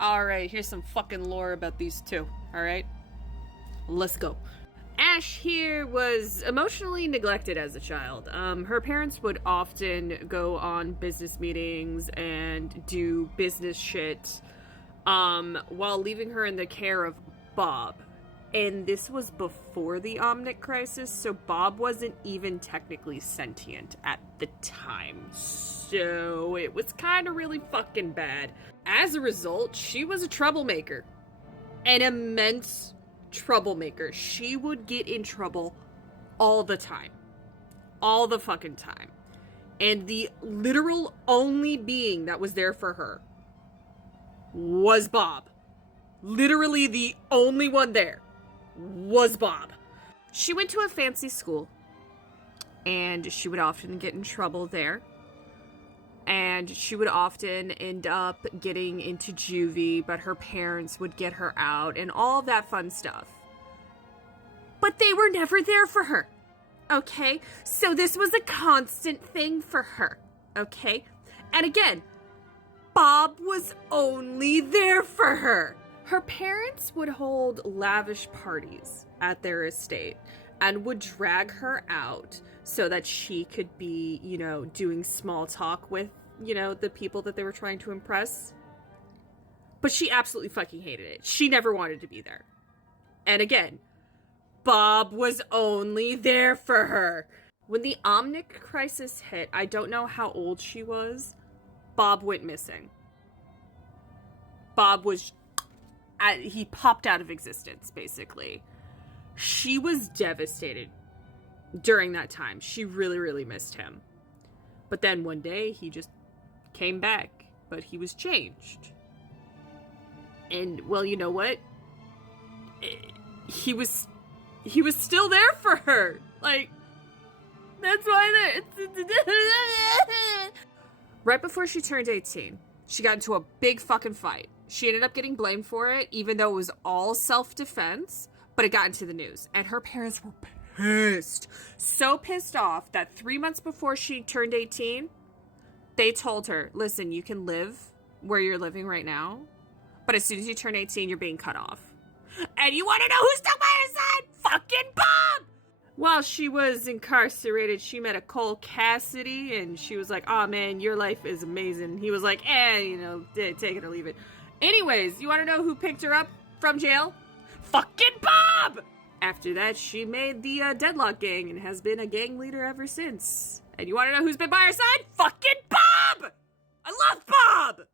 Alright, here's some fucking lore about these two, alright? Let's go. Ashe here was emotionally neglected as a child. Her parents would often go on business meetings and do business shit, while leaving her in the care of Bob. And this was before the Omnic crisis, so Bob wasn't even technically sentient at the time. So it was kind of really fucking bad. As a result, she was a troublemaker. An immense troublemaker. She would get in trouble all the time. All the fucking time. And the literal only being that was there for her was Bob. Literally the only one there was Bob. She went to a fancy school, and she would often get in trouble there. And she would often end up getting into juvie, but her parents would get her out and all that fun stuff. But they were never there for her, okay? So this was a constant thing for her, okay? And again, Bob was only there for her. Her parents would hold lavish parties at their estate and would drag her out so that she could be, doing small talk with, the people that they were trying to impress. But she absolutely fucking hated it. She never wanted to be there. And again, Bob was only there for her. When the Omnic crisis hit, I don't know how old she was, Bob went missing. Bob was... he popped out of existence, basically. She was devastated during that time. She really, really missed him. But then one day, he just came back. But he was changed. And, well, you know what? He was still there for her. Like, that's why Right before she turned 18, she got into a big fucking fight. She ended up getting blamed for it, even though it was all self-defense, but it got into the news. And her parents were pissed. So pissed off that 3 months before she turned 18, they told her, listen, you can live where you're living right now, but as soon as you turn 18, you're being cut off. And you want to know who stuck by her side? Fucking Bob! While she was incarcerated, she met a Cole Cassidy, and she was like, oh man, your life is amazing. He was like, take it or leave it. Anyways, you want to know who picked her up from jail? Fucking Bob! After that, she made the Deadlock Gang and has been a gang leader ever since. And you want to know who's been by her side? Fucking Bob! I love Bob!